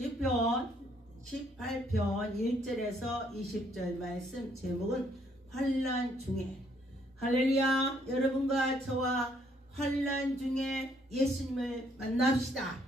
시편 18편 1절에서 20절 말씀 제목은 환난 중에. 할렐루야. 여러분과 저와 환난 중에 예수님을 만납시다.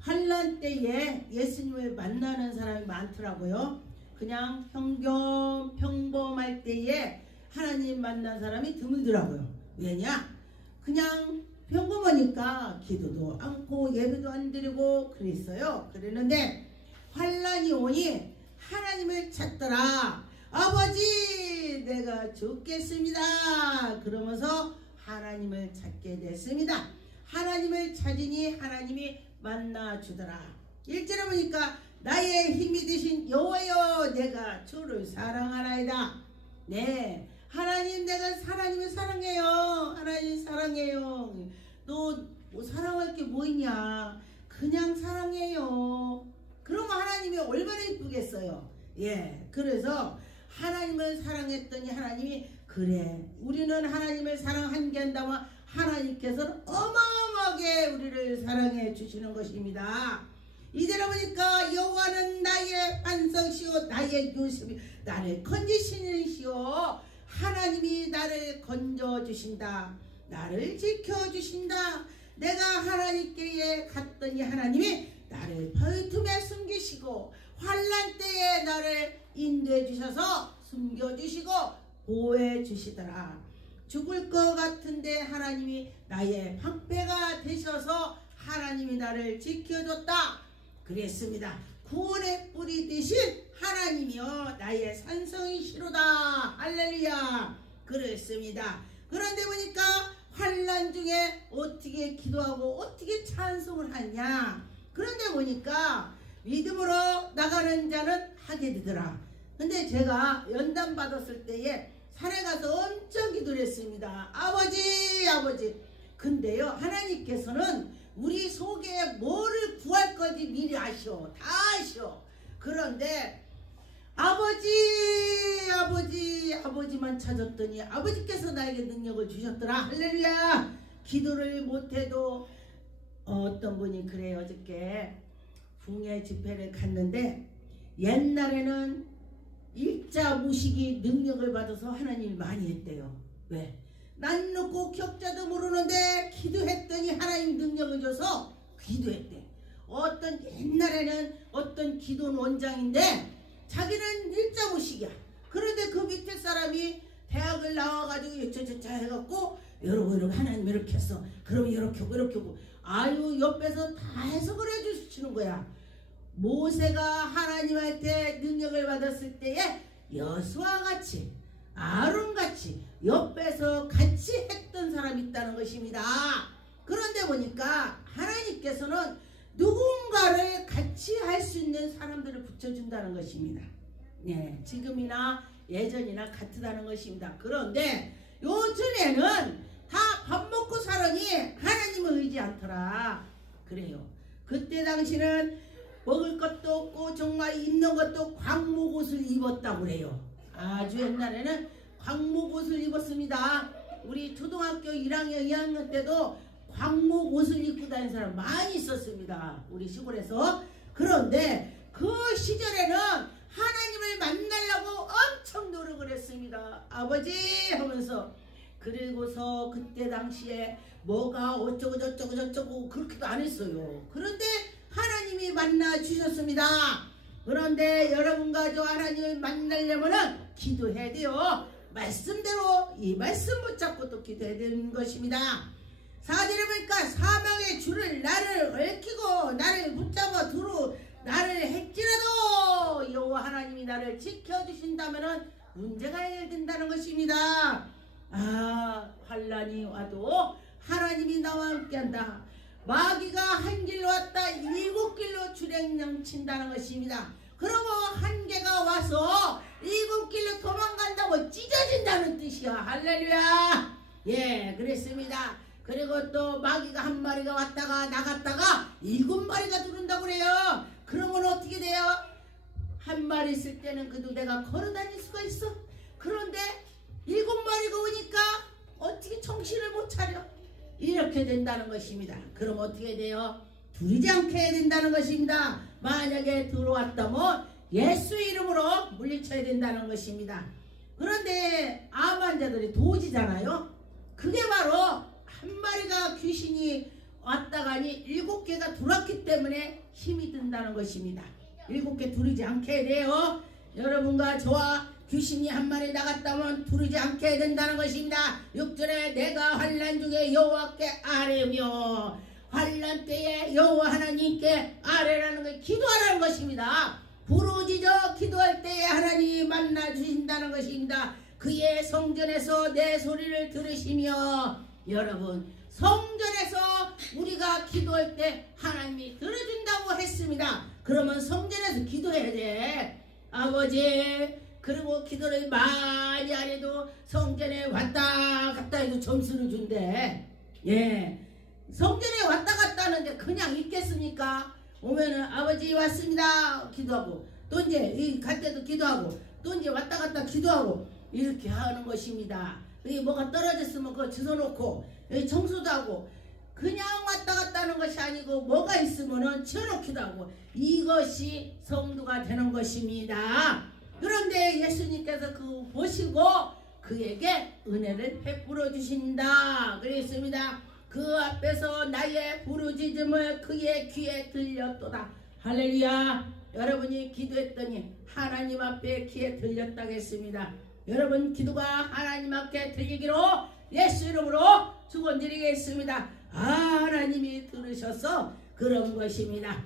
환난 때에 예수님을 만나는 사람이 많더라고요. 그냥 평범할 때에 하나님 만난 사람이 드물더라고요. 왜냐? 그냥 평범하니까 기도도 않고 예배도 안 드리고 그랬어요. 그랬는데 환난이 오니 하나님을 찾더라. 아버지, 내가 죽겠습니다. 그러면서 하나님을 찾게 됐습니다. 하나님을 찾으니 하나님이 만나주더라. 1절에 보니까 나의 힘이 되신 여호와여, 내가 주를 사랑하나이다. 네, 하나님, 내가 하나님을 사랑해요. 하나님 사랑해요. 너 뭐 사랑할 게 뭐 있냐? 그냥 사랑해요. 그러면 하나님이 얼마나 이쁘겠어요. 예, 그래서 하나님을 사랑했더니 하나님이 그래, 우리는 하나님을 사랑한 게 한다면 하나님께서는 어마어마하게 우리를 사랑해 주시는 것입니다. 이대로 보니까 여호와는 나의 반석이시오, 나의 요셉이, 나를 건지시는시오. 하나님이 나를 건져주신다. 나를 지켜주신다. 내가 하나님께 갔더니 하나님이 나를 바위 틈에 숨기시고 환난 때에 나를 인도해 주셔서 숨겨주시고 보호해 주시더라. 죽을 것 같은데 하나님이 나의 방패가 되셔서 하나님이 나를 지켜줬다. 그랬습니다. 구원의 뿌리 되신 하나님이여 나의 산성이시로다. 할렐루야. 그랬습니다. 그런데 보니까 환난 중에 어떻게 기도하고 어떻게 찬송을 하냐. 그런데 보니까 믿음으로 나가는 자는 하게 되더라. 근데 제가 연단 받았을 때에 산에 가서 엄청 기도를 했습니다. 아버지, 아버지. 근데요, 하나님께서는 우리 속에 뭐를 구할 건지 미리 아시오. 다 아시오. 그런데 아버지, 아버지, 아버지만 찾았더니 아버지께서 나에게 능력을 주셨더라. 할렐루야. 기도를 못해도 어떤 분이 그래요. 어저께 붕괴 집회를 갔는데 옛날에는 일자 무식이 능력을 받아서 하나님이 많이 했대요. 왜? 난 놓고 격자도 모르는데 기도했더니 하나님 능력을 줘서 기도했대. 어떤 옛날에는 어떤 기도는 원장인데 자기는 일자 무식이야. 그런데 그 밑에 사람이 대학을 나와가지고 저저저 해갖고 여러분 하나님 이렇게 했어. 그러면 이렇게 하고 이렇게 하고 아유 옆에서 다 해석을 해주시는 거야. 모세가 하나님한테 능력을 받았을 때에 여수와 같이 아론같이 옆에서 같이 했던 사람이 있다는 것입니다. 그런데 보니까 하나님께서는 누군가를 같이 할 수 있는 사람들을 붙여준다는 것입니다. 네, 지금이나 예전이나 같다는 것입니다. 그런데 요즘에는 다 밥 먹고 살으니 하나님을 의지 않더라. 그래요. 그때 당시는 먹을 것도 없고 정말 입는 것도 광목옷을 입었다고 그래요. 아주 옛날에는 광목옷을 입었습니다. 우리 초등학교 1학년 2학년 때도 광목옷을 입고 다니는 사람 많이 있었습니다. 우리 시골에서. 그런데 그 시절에는 하나님을 만나려고 엄청 노력을 했습니다. 아버지 하면서. 그리고서 그때 당시에 뭐가 어쩌고 저쩌고 저쩌고 그렇게도 안 했어요. 그런데 하나님이 만나 주셨습니다. 그런데 여러분과 저 하나님을 만나려면은 기도해야 돼요. 말씀대로 이 말씀 붙잡고 또 기도해야 되는 것입니다. 4절에 보니까 사망의 줄을 나를 얽히고 나를 붙잡아 두루 나를 했지라도 여호와 하나님이 나를 지켜주신다면은 문제가 해결된다는 것입니다. 아, 환난이 와도 하나님이 나와 함께한다. 마귀가 한 길로 왔다 7길로 주랭령 친다는 것입니다. 그러면 한 개가 와서 7길로 도망간다고 찢어진다는 뜻이야. 할렐루야. 예, 그랬습니다. 그리고 또 마귀가 한 마리가 왔다가 나갔다가 7마리가 들어온다고 그래요. 그러면 어떻게 돼요? 한 마리 있을 때는 그래도 내가 걸어다닐 수가 있어. 그런데 7마리가 오니까 어떻게 정신을 못 차려? 이렇게 된다는 것입니다. 그럼 어떻게 돼요? 두리지 않게 해야 된다는 것입니다. 만약에 들어왔다면 예수 이름으로 물리쳐야 된다는 것입니다. 그런데 암 환자들이 도지잖아요. 그게 바로 한 마리가 귀신이 왔다가니 7개가 들어왔기 때문에 힘이 든다는 것입니다. 7개 두르지 않게 해야 돼요. 여러분과 저와 귀신이 한 마리 나갔다면 두르지 않게 해야 된다는 것입니다. 6절에 내가 환난 중에 여호와께 아뢰며, 환난 때에 여호와 하나님께 아뢰라는 게 기도하라는 것입니다. 부르짖어 기도할 때에 하나님이 만나 주신다는 것입니다. 그의 성전에서 내 소리를 들으시며, 여러분 성전에서 우리가 기도할 때 하나님이 들어준다고 했습니다. 그러면 성전에서 기도해야 돼. 아버지, 그리고 기도를 많이 안 해도 성전에 왔다 갔다 해도 점수를 준대. 예, 성전에 왔다 갔다 하는데 그냥 있겠습니까? 오면은 아버지 왔습니다 기도하고, 또 이제 갈 때도 기도하고, 또 이제 왔다 갔다 기도하고, 이렇게 하는 것입니다. 여기 뭐가 떨어졌으면 그거 주워놓고 여기 청소도 하고, 그냥 왔다 갔다 하는 것이 아니고 뭐가 있으면은 치워놓기도 하고, 이것이 성도가 되는 것입니다. 그런데 예수님께서 그 보시고 그에게 은혜를 베풀어 주신다 그랬습니다. 그 앞에서 나의 부르짖음을 그의 귀에 들렸도다. 할렐루야. 여러분이 기도했더니 하나님 앞에 귀에 들렸다고 했습니다. 여러분 기도가 하나님 앞에 들리기로 예수 이름으로 축원드리겠습니다. 하나님이 들으셔서 그런 것입니다.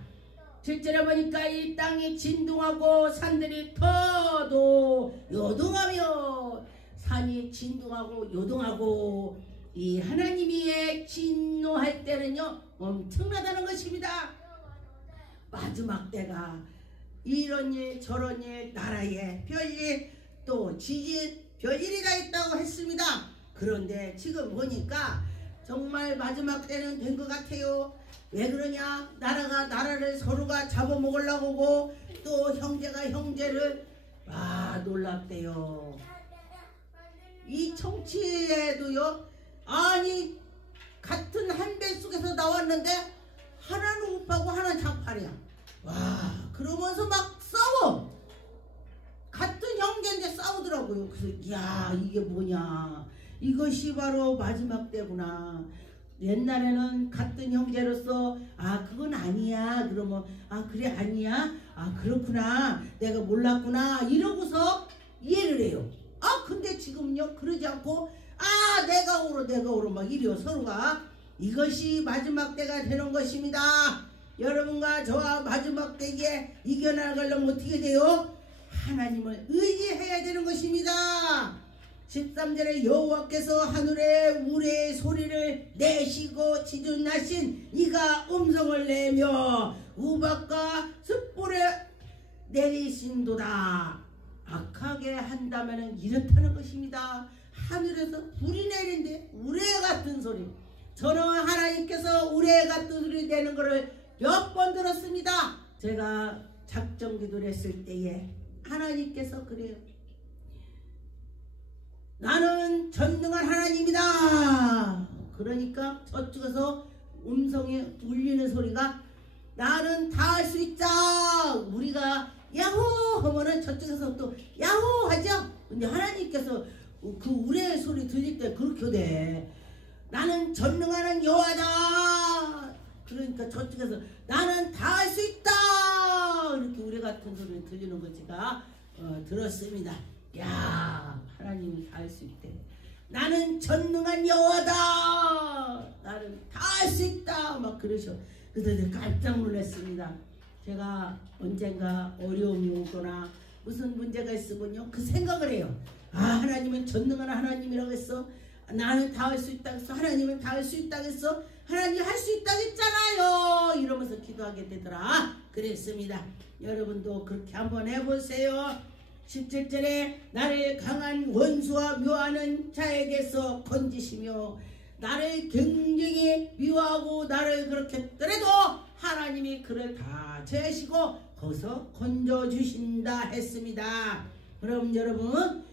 7절에 보니까 이 땅이 진동하고 산들이 터도 요동하며, 산이 진동하고 요동하고, 이 하나님이 진노할 때는요 엄청나다는 것입니다. 마지막 때가 이런 일 저런 일, 나라에 별일, 또 지진 별일이 다 있다고 했습니다. 그런데 지금 보니까 정말 마지막 때는 된 것 같아요. 왜 그러냐? 나라가 나라를 서로가 잡아먹으려고 하고, 또 형제가 형제를 놀랍대요. 이 정치에도요, 아니 같은 한 배 속에서 나왔는데 하나는 우파고 하나는 좌파야. 와, 그러면서 막 싸워. 같은 형제인데 싸우더라고요. 그래서 야, 이게 뭐냐, 이것이 바로 마지막 때구나. 옛날에는 같은 형제로서 그건 아니야 그러면 그래 아니야, 그렇구나, 내가 몰랐구나 이러고서 이해를 해요. 근데 지금은요 그러지 않고 내가 오로 막 이래요 서로가. 이것이 마지막 때가 되는 것입니다. 여러분과 저와 마지막 때에 이겨나가려면 어떻게 돼요? 하나님을 의지해야 되는 것입니다. 13절에 여호와께서 하늘에 우레의 소리를 내시고 지존하신 이가 음성을 내며 우박과 습불에 내리신도다. 악하게 한다면 이렇다는 것입니다. 하늘에서 불이 내린데 우레 같은 소리. 저는 하나님께서 우레 같은 소리 내는 것을 몇 번 들었습니다. 제가 작정 기도를 했을 때에 하나님께서 그래요. 나는 전능한 하나님이다. 그러니까 저쪽에서 음성이 울리는 소리가 나는 다 할 수 있다. 우리가 야호 하면은 저쪽에서 또 야호 하죠. 근데 하나님께서 그 우레의 소리 들릴 때 그렇게 돼. 나는 전능한 여호와다. 그러니까 저쪽에서 나는 다 할 수 있다. 이렇게 우레 같은 소리 들리는 거 제가 들었습니다. 야, 하나님이 다 할 수 있대. 나는 전능한 여호와다. 나는 다 할 수 있다. 막 그러셔. 그래서 깜짝 놀랐습니다. 제가 언젠가 어려움이 오거나 무슨 문제가 있으면요 그 생각을 해요. 하나님은 전능한 하나님이라고 했어. 나는 다 할 수 있다고 했어. 하나님은 다 할 수 있다고 했어. 하나님 할 수 있다고 했잖아요. 이러면서 기도하게 되더라. 그랬습니다. 여러분도 그렇게 한번 해보세요. 17절에 나를 강한 원수와 묘하는 자에게서 건지시며, 나를 굉장히 미워하고 나를 그렇게 했더라도 하나님이 그를 다 제시고 거기서 건져주신다 했습니다. 그럼 여러분,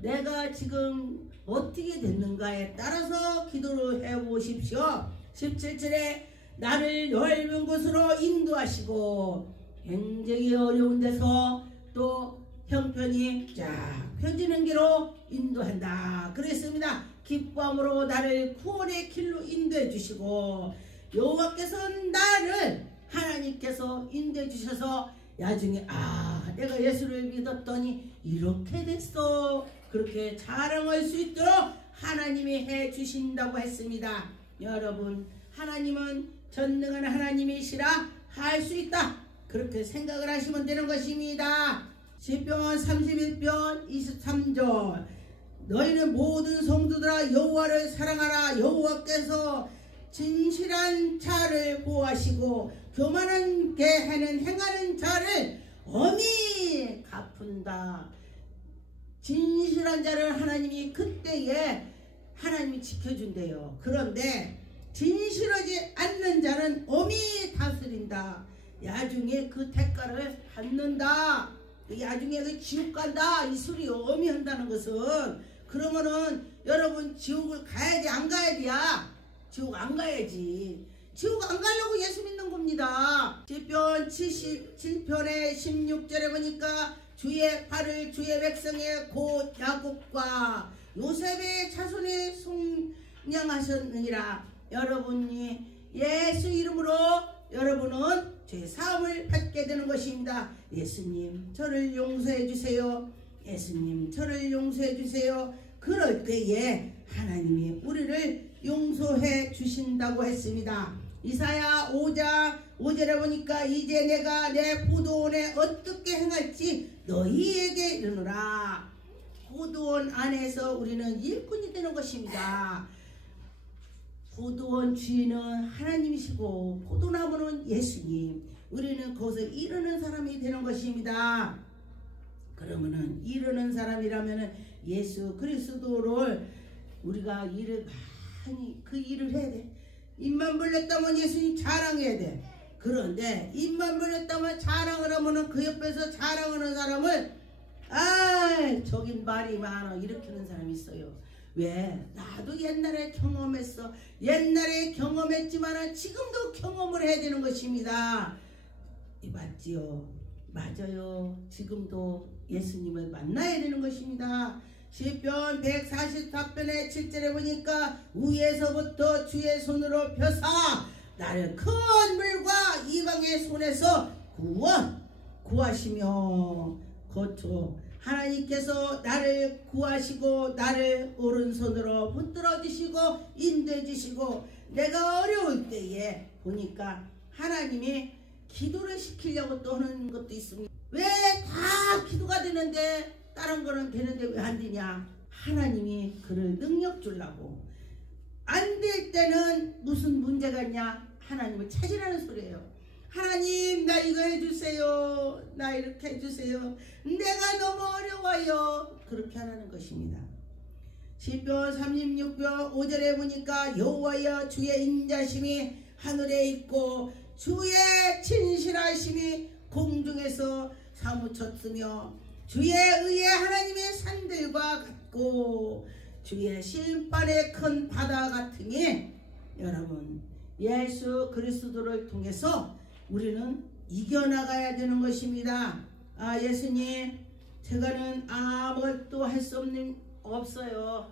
내가 지금 어떻게 됐는가에 따라서 기도를 해보십시오. 17절에 나를 넓은 곳으로 인도하시고 굉장히 어려운 데서 또 형편이 쫙 펴지는 길로 인도한다 그랬습니다. 기뻐함으로 나를 구원의 길로 인도해 주시고 여호와께서 나를 하나님께서 인도해 주셔서 나중에 내가 예수를 믿었더니 이렇게 됐어 그렇게 자랑할 수 있도록 하나님이 해 주신다고 했습니다. 여러분 하나님은 전능한 하나님이시라 할 수 있다 그렇게 생각을 하시면 되는 것입니다. 시편 31편 23절 너희는 모든 성도들아 여호와를 사랑하라. 여호와께서 진실한 자를 보호하시고 교만하게 하는 행하는 자를 엄히 갚은다. 진실한 자를 하나님이 그때에 하나님이 지켜준대요. 그런데 진실하지 않는 자는 엄히 다스린다. 나중에 그 대가를 받는다. 나중에 그 지옥 간다. 이 소리 엄히 한다는 것은 그러면은 여러분 지옥을 가야지 안 가야지야? 지옥 안 가야지. 지옥 안 가려고 예수 믿는 겁니다. 시편 77편의 16절에 보니까 주의 팔을 주의 백성의 곧 야곱과 요셉의 자손에 속량하셨느니라. 여러분이 예수 이름으로 여러분은 죄 사함을 받게 되는 것입니다. 예수님 저를 용서해 주세요. 예수님 저를 용서해 주세요. 그럴 때에 하나님이 우리를 용서해 주신다고 했습니다. 이사야 5장 5절에 보니까 이제 내가 내 포도원에 어떻게 행할지 너희에게 이르노라. 포도원 안에서 우리는 일꾼이 되는 것입니다. 포도원 주인은 하나님이시고 포도나무는 예수님. 우리는 거기서 이르는 사람이 되는 것입니다. 그러면은 이르는 사람이라면은 예수 그리스도를 우리가 일을 많이 그 일을 해야 돼. 입만 벌렸다면 예수님 자랑해야 돼. 그런데 입만 벌렸다면 자랑을 하면은 그 옆에서 자랑하는 사람을 저긴 말이 많아 일으키는 사람이 있어요. 왜? 나도 옛날에 경험했어. 옛날에 경험했지만 지금도 경험을 해야 되는 것입니다. 맞지요? 맞아요. 지금도 예수님을 만나야 되는 것입니다. 시편 144편의 7절에 보니까 위에서부터 주의 손으로 펴사 나를 큰 물과 이방의 손에서 구하시며 그렇죠. 하나님께서 나를 구하시고 나를 오른손으로 붙들어 주시고 인도해 주시고 내가 어려울 때에 보니까 하나님이 기도를 시키려고 또 하는 것도 있습니다. 왜 다 기도가 되는데 다른 거는 되는데 왜 안 되냐? 하나님이 그를 능력 주려고. 안 될 때는 무슨 문제가 있냐? 하나님을 찾으라는 소리예요. 하나님 나 이거 해주세요. 나 이렇게 해주세요. 내가 너무 어려워요. 그렇게 하라는 것입니다. 시편 36편 5절에 보니까 여호와여 주의 인자심이 하늘에 있고 주의 진실하심이 공중에서 사무쳤으며 주의 의에 하나님의 산들과 같고 주의 심판의 큰 바다 같으니 여러분 예수 그리스도를 통해서 우리는 이겨나가야 되는 것입니다. 예수님 제가는 아무것도 할 수 없어요.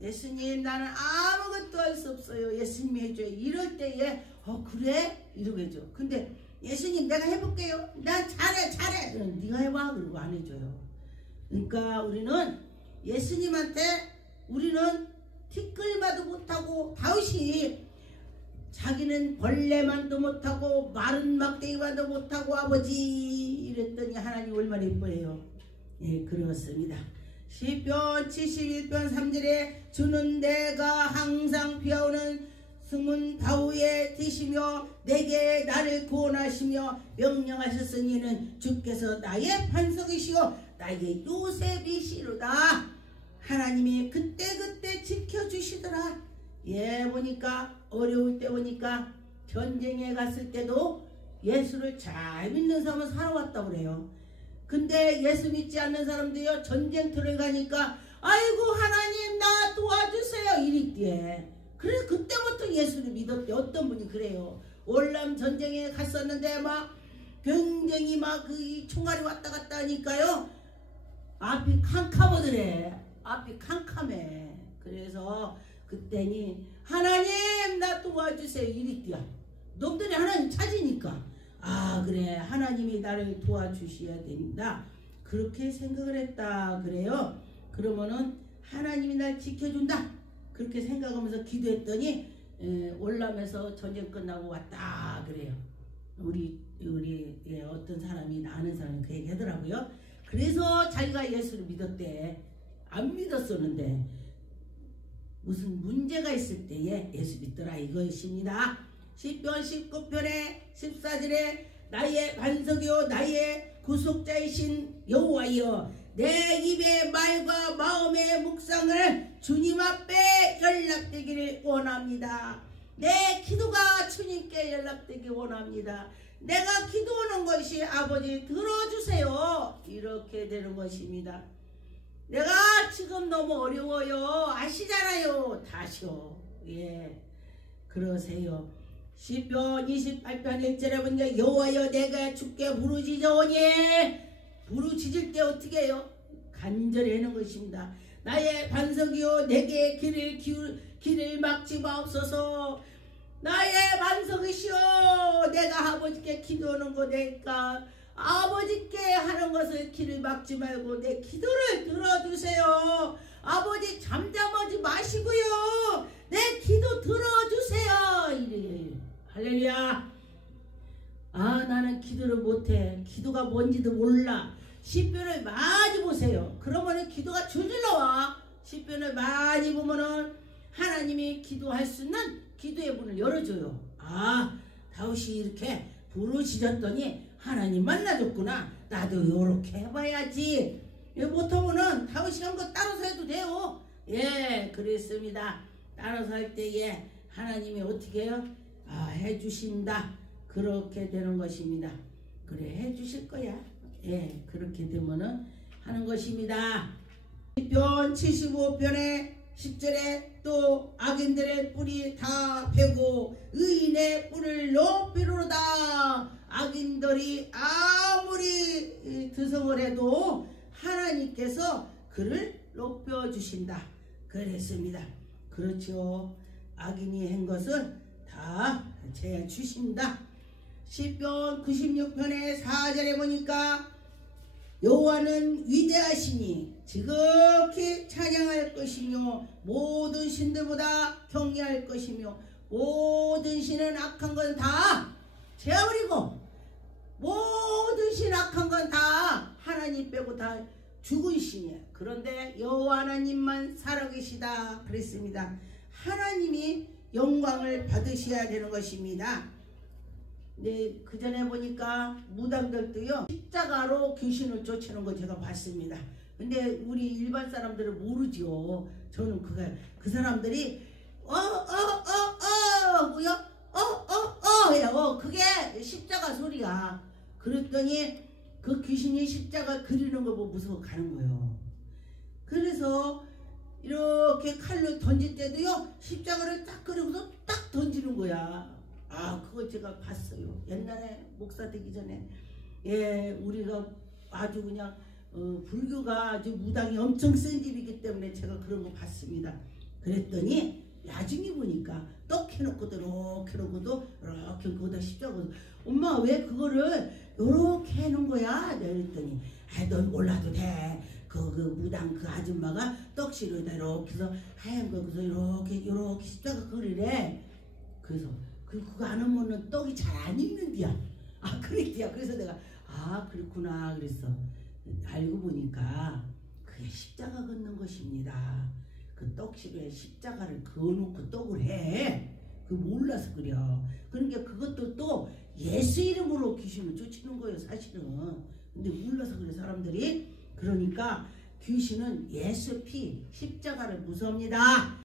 예수님 나는 아무것도 할 수 없어요. 예수님이 해줘요. 이럴 때에 그래? 이러겠죠. 근데 예수님 내가 해볼게요. 난 잘해. 그럼 네가 해봐. 그러고 안 해줘요. 그러니까 우리는 예수님한테 우리는 티끌마도 못하고 다윗이 자기는 벌레만도 못하고 마른 막대기만도 못하고 아버지 이랬더니 하나님 얼마나 예뻐해요. 예, 그렇습니다. 시편 71편 3절에 주는 내가 항상 피하오는 숨은 바위에 드시며 내게 나를 구원하시며 명령하셨으니는 주께서 나의 반석이시오 나의 요셉이시로다. 하나님이 그때그때 지켜주시더라. 예, 보니까 어려울 때 보니까 전쟁에 갔을 때도 예수를 잘 믿는 사람은 살아왔다고 그래요. 근데 예수 믿지 않는 사람들이요 전쟁터를 가니까 아이고 하나님 나 도와주세요 이랬대. 그래서 그때부터 예수를 믿었대. 어떤 분이 그래요. 월남 전쟁에 갔었는데 막 굉장히 막 그 총알이 왔다 갔다 하니까요. 앞이 캄캄하더래. 앞이 캄캄해. 그래서 그때니 하나님 나 도와주세요 이랬디야. 놈들이 하나님 찾으니까 아 그래 하나님이 나를 도와주셔야 된다. 그렇게 생각을 했다 그래요. 그러면은 하나님이 날 지켜준다. 그렇게 생각하면서 기도했더니 월남에서 전쟁 끝나고 왔다 그래요. 우리 어떤 사람이 아는 사람이 그 얘기 하더라고요. 그래서 자기가 예수를 믿었대. 안 믿었었는데 무슨 문제가 있을 때에 예수 믿더라 이것입니다. 시편 19편의 14절에 나의 반석이요 나의 구속자이신 여호와여 내 입의 말과 마음의 묵상을 주님 앞에 연락되기를 원합니다. 내 기도가 주님께 연락되기 원합니다. 내가 기도하는 것이 아버지 들어주세요. 이렇게 되는 것입니다. 내가 지금 너무 어려워요. 아시잖아요. 다시요. 예, 그러세요. 시편 28편 1절에 보니까 여호와여 내가 주께 부르짖으오니 부르짖을 때 어떻게 해요? 간절히 하는 것입니다. 나의 반석이요 내게 길을 막지 마옵소서. 나의 반석이시여 내가 아버지께 기도하는 거니까 아버지께 하는 것을 길을 막지 말고 내 기도를 들어주세요. 아버지 잠잠하지 마시고요 내 기도 들어주세요. 이래. 할렐루야. 아 나는 기도를 못해. 기도가 뭔지도 몰라. 시편을 많이 보세요. 그러면은 기도가 줄줄러 와. 시편을 많이 보면은 하나님이 기도할 수 있는 기도의 문을 열어줘요. 아 다윗이 이렇게 부르짖었더니 하나님 만나줬구나. 나도 요렇게 해봐야지. 못하면은 다윗이 한 거 따라서 해도 돼요. 예 그랬습니다. 따라서 할 때에 하나님이 어떻게 해요? 아 해주신다. 그렇게 되는 것입니다. 그래 해주실 거야. 예 그렇게 되면은 하는 것입니다. 시편 75편에 10절에 또 악인들의 뿔이 다 베고 의인의 뿔을 높이로다. 악인들이 아무리 드성을 해도 하나님께서 그를 높여주신다. 그랬습니다. 그렇죠. 악인이 한 것은 다 주신다. 시편 96편의 4절에 보니까 여호와는 위대하시니 지극히 찬양할 것이며 모든 신들보다 경외할 것이며 모든 신은 악한 건 다 제어버리고 모든 신 악한 건 다 하나님 빼고 다 죽은 신이야. 그런데 여호와 하나님만 살아계시다 그랬습니다. 하나님이 영광을 받으셔야 되는 것입니다. 네, 그 전에 보니까 무당들도요 십자가로 귀신을 쫓는 거 제가 봤습니다. 근데 우리 일반 사람들은 모르죠. 저는 그 사람들이 하고요 해요. 그게 십자가 소리야. 그랬더니 그 귀신이 십자가 그리는 거 보고 무서워 가는 거예요. 그래서 이렇게 칼로 던질 때도요 십자가를 딱 그리고서 딱 던지는 거야. 아 그거 제가 봤어요. 옛날에 목사 되기 전에. 예 우리가 아주 그냥 불교가 아주 무당이 엄청 센 집이기 때문에 제가 그런 거 봤습니다. 그랬더니 나중에 보니까 떡 해놓고도 이렇게 해놓고도 이렇게 거기다 십자가 엄마 왜 그거를 요렇게 해놓은 거야? 그랬더니 넌 몰라도 돼. 그 무당 그 아줌마가 떡시로에다 이렇게 해서 하얀 거 그래서 이렇게 십자가 그리래. 그래서 그거 안 하면은 떡이 잘 안 익는디야. 아 그랬디야. 그래서 내가 아 그렇구나 그랬어. 알고 보니까 그게 십자가 걷는 것입니다. 그 떡시로에 십자가를 그어놓고 떡을 해. 그 몰라서 그려. 그러니까 그것도 또 예수 이름으로 귀신을 쫓는 거예요 사실은. 근데 몰라서 그래 사람들이. 그러니까 귀신은 예수 피 십자가를 무서웁니다.